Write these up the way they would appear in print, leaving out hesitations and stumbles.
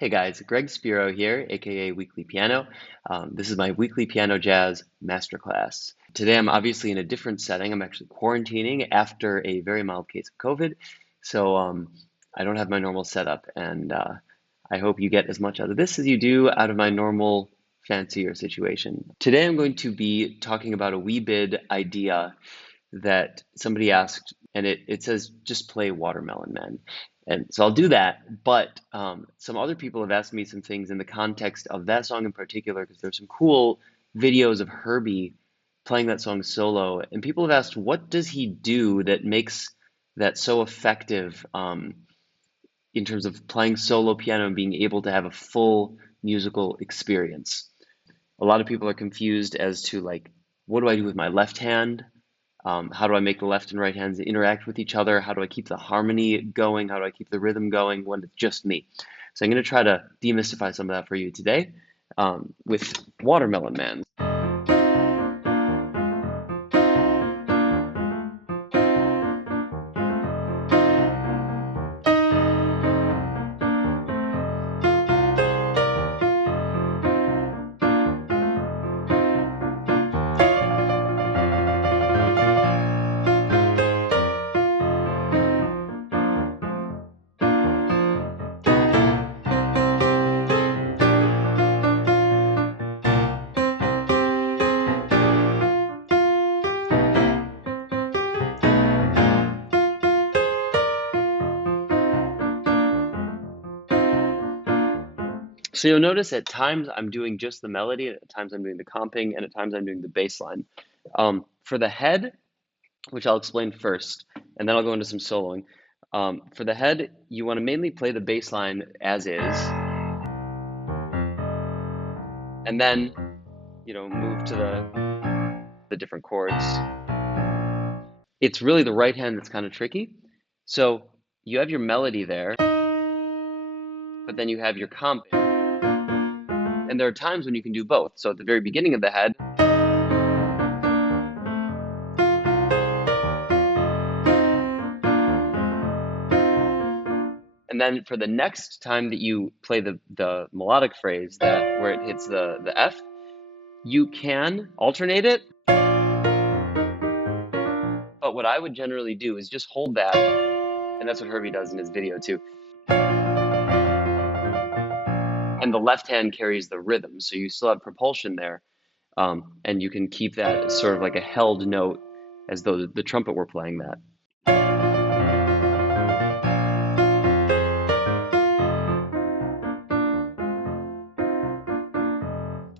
Hey guys, Greg Spiro here, aka Weekly Piano. This is my weekly piano jazz masterclass. Today I'm obviously in a different setting. I'm actually quarantining after a very mild case of COVID, so I don't have my normal setup, and I hope you get as much out of this as you do out of my normal fancier situation. Today I'm going to be talking about a wee bid idea that somebody asked, and it says just play Watermelon Man. And so I'll do that, but some other people have asked me some things in the context of that song in particular, because there's some cool videos of Herbie playing that song solo, and people have asked, what does he do that makes that so effective in terms of playing solo piano and being able to have a full musical experience? A lot of people are confused as to like, what do I do with my left hand? How do I make the left and right hands interact with each other? How do I keep the harmony going? How do I keep the rhythm going when it's just me? So I'm going to try to demystify some of that for you today with Watermelon Man. So you'll notice at times I'm doing just the melody, at times I'm doing the comping, and at times I'm doing the bass line. For the head, which I'll explain first, and then I'll go into some soloing. For the head, you want to mainly play the bass line as is, and then, move to the different chords. It's really the right hand that's kind of tricky. So you have your melody there, but then you have your comping. And there are times when you can do both. So at the very beginning of the head, and then for the next time that you play the melodic phrase where it hits the F, you can alternate it. But what I would generally do is just hold that, and that's what Herbie does in his video too. And the left hand carries the rhythm, so you still have propulsion there, and you can keep that as sort of like a held note, as though the trumpet were playing that.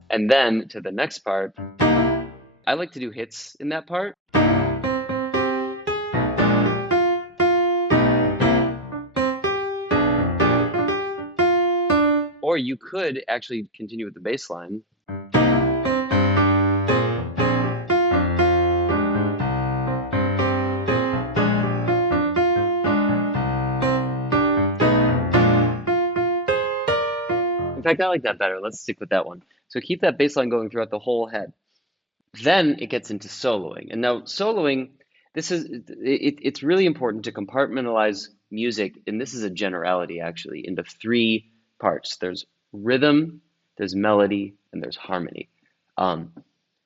And then to the next part, I like to do hits in that part. Or you could actually continue with the bass line. In fact, I like that better. Let's stick with that one. So keep that bass line going throughout the whole head. Then it gets into soloing. And now soloing, it's really important to compartmentalize music, and this is a generality actually, into three parts. There's rhythm, there's melody, and there's harmony.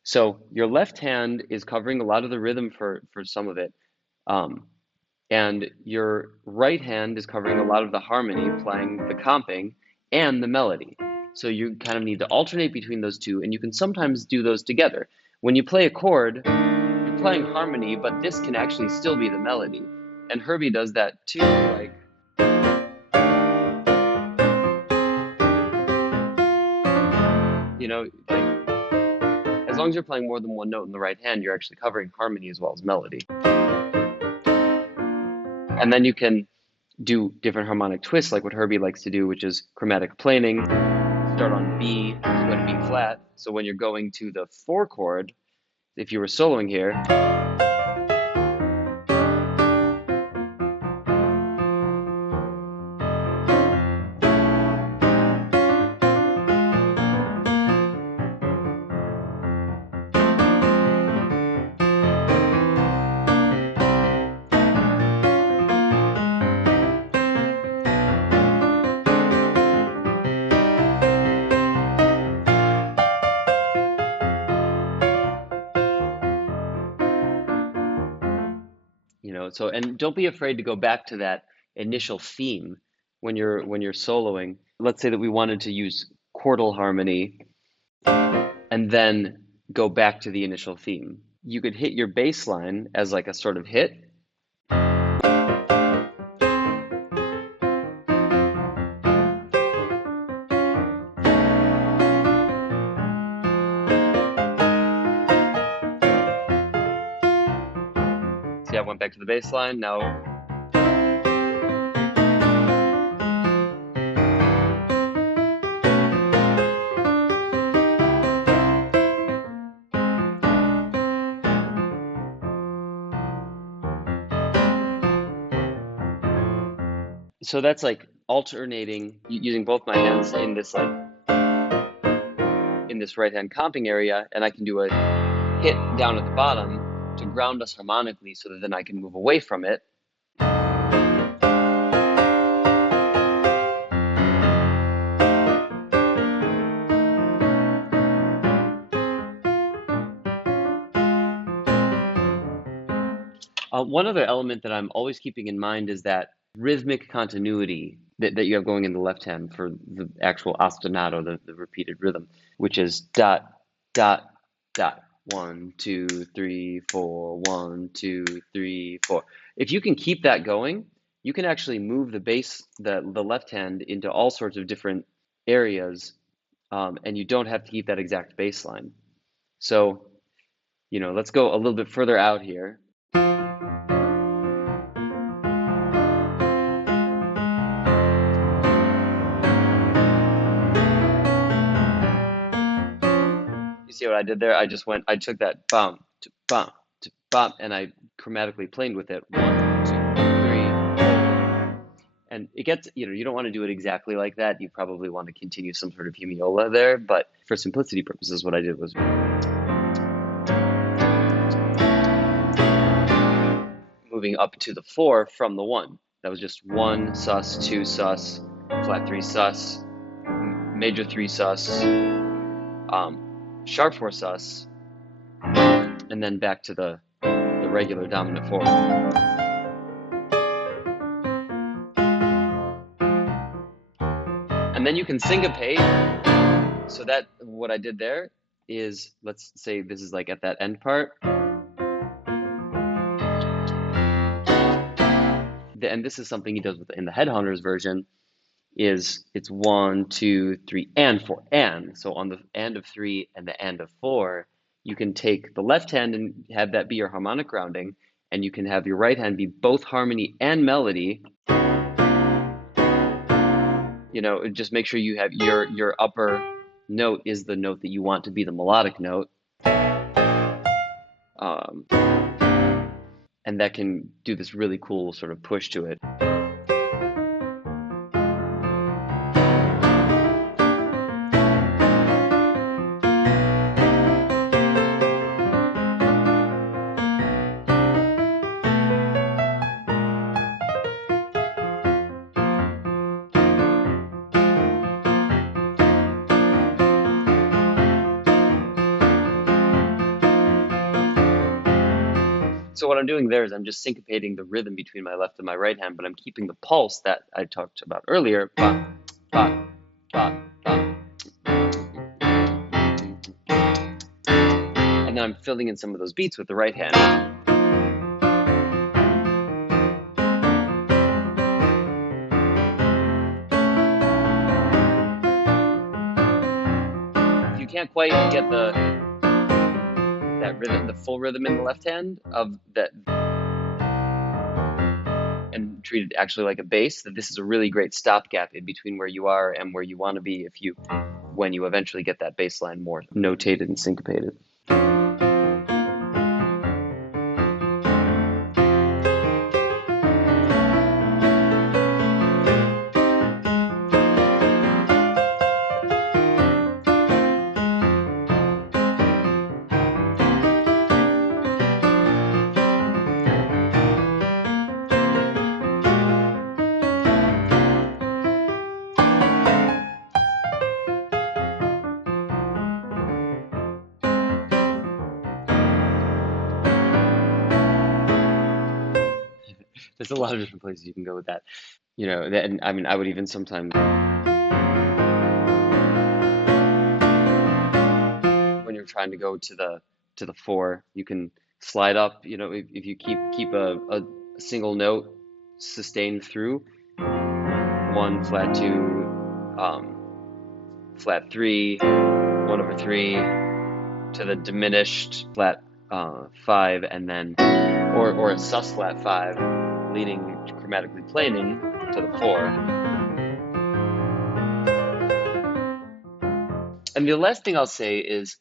So your left hand is covering a lot of the rhythm for some of it. And your right hand is covering a lot of the harmony, playing the comping and the melody. So you kind of need to alternate between those two, and you can sometimes do those together. When you play a chord, you're playing harmony, but this can actually still be the melody. And Herbie does that too, like. Like, as long as you're playing more than one note in the right hand, you're actually covering harmony as well as melody. And then you can do different harmonic twists, like what Herbie likes to do, which is chromatic planing. Start on B, go to B flat. So when you're going to the 4 chord, if you were soloing here, So, and don't be afraid to go back to that initial theme when you're soloing. Let's say that we wanted to use chordal harmony and then go back to the initial theme. You could hit your bass line as like a sort of hit. See, I went back to the bass line. Now so that's like alternating using both my hands in this like in this right hand comping area, and I can do a hit down at the bottom to ground us harmonically so that then I can move away from it. One other element that I'm always keeping in mind is that rhythmic continuity that you have going in the left hand for the actual ostinato, the repeated rhythm, which is dot, dot, dot. 1, 2, 3, 4, 1, 2, 3, 4. If you can keep that going, you can actually move the bass, the left hand into all sorts of different areas, and you don't have to keep that exact bass line. So, let's go a little bit further out here. You see what I did there? I took that bump to bump to bump, and I chromatically played with it. 1, 2, 3, 4. And it gets, you don't want to do it exactly like that. You probably want to continue some sort of hemiola there, but for simplicity purposes, what I did was moving up to the 4 from the 1. That was just 1 sus, 2 sus, flat 3 sus, major 3 sus, sharp 4 sus, and then back to the regular dominant 4. And then you can syncopate. So that what I did there is, let's say this is like at that end part. And this is something he does in the Headhunters version, is it's 1, 2, 3, and 4. And so on the and of 3 and the and of 4, you can take the left hand and have that be your harmonic grounding, and you can have your right hand be both harmony and melody. Just make sure you have your upper note is the note that you want to be the melodic note. And that can do this really cool sort of push to it. So what I'm doing there is I'm just syncopating the rhythm between my left and my right hand, but I'm keeping the pulse that I talked about earlier. Bop, bop, bop, bop. And then I'm filling in some of those beats with the right hand. If you can't quite get that rhythm, the full rhythm in the left hand of that, and treat it actually like a bass, that this is a really great stopgap in between where you are and where you want to be when you eventually get that bass line more notated and syncopated. There's a lot of different places you can go with that. And I mean, I would even sometimes when you're trying to go to the four, you can slide up. If you keep a single note sustained through one, flat two, flat three, 1/3 to the diminished flat five, and then or a sus flat five, leading chromatically planing to the four. And the last thing I'll say is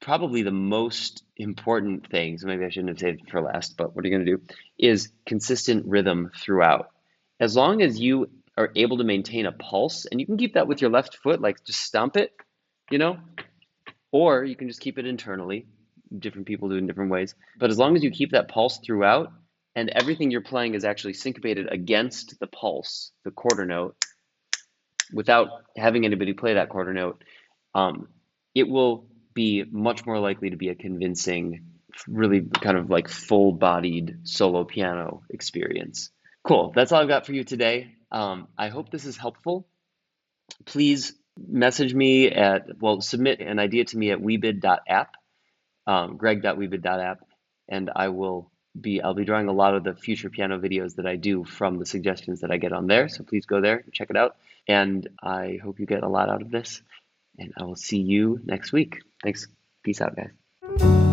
probably the most important thing, so maybe I shouldn't have saved it for last, but what are you going to do, is consistent rhythm throughout. As long as you are able to maintain a pulse, and you can keep that with your left foot, like just stomp it, you know, or you can just keep it internally. Different people do it in different ways. But as long as you keep that pulse throughout, and everything you're playing is actually syncopated against the pulse, the quarter note, without having anybody play that quarter note, it will be much more likely to be a convincing, really kind of like full-bodied solo piano experience. Cool. That's all I've got for you today. I hope this is helpful. Please message me submit an idea to me at weebid.app, greg.weebid.app, and I'll be drawing a lot of the future piano videos that I do from the suggestions that I get on there. So please go there and check it out. And I hope you get a lot out of this. And I will see you next week. Thanks. Peace out, guys.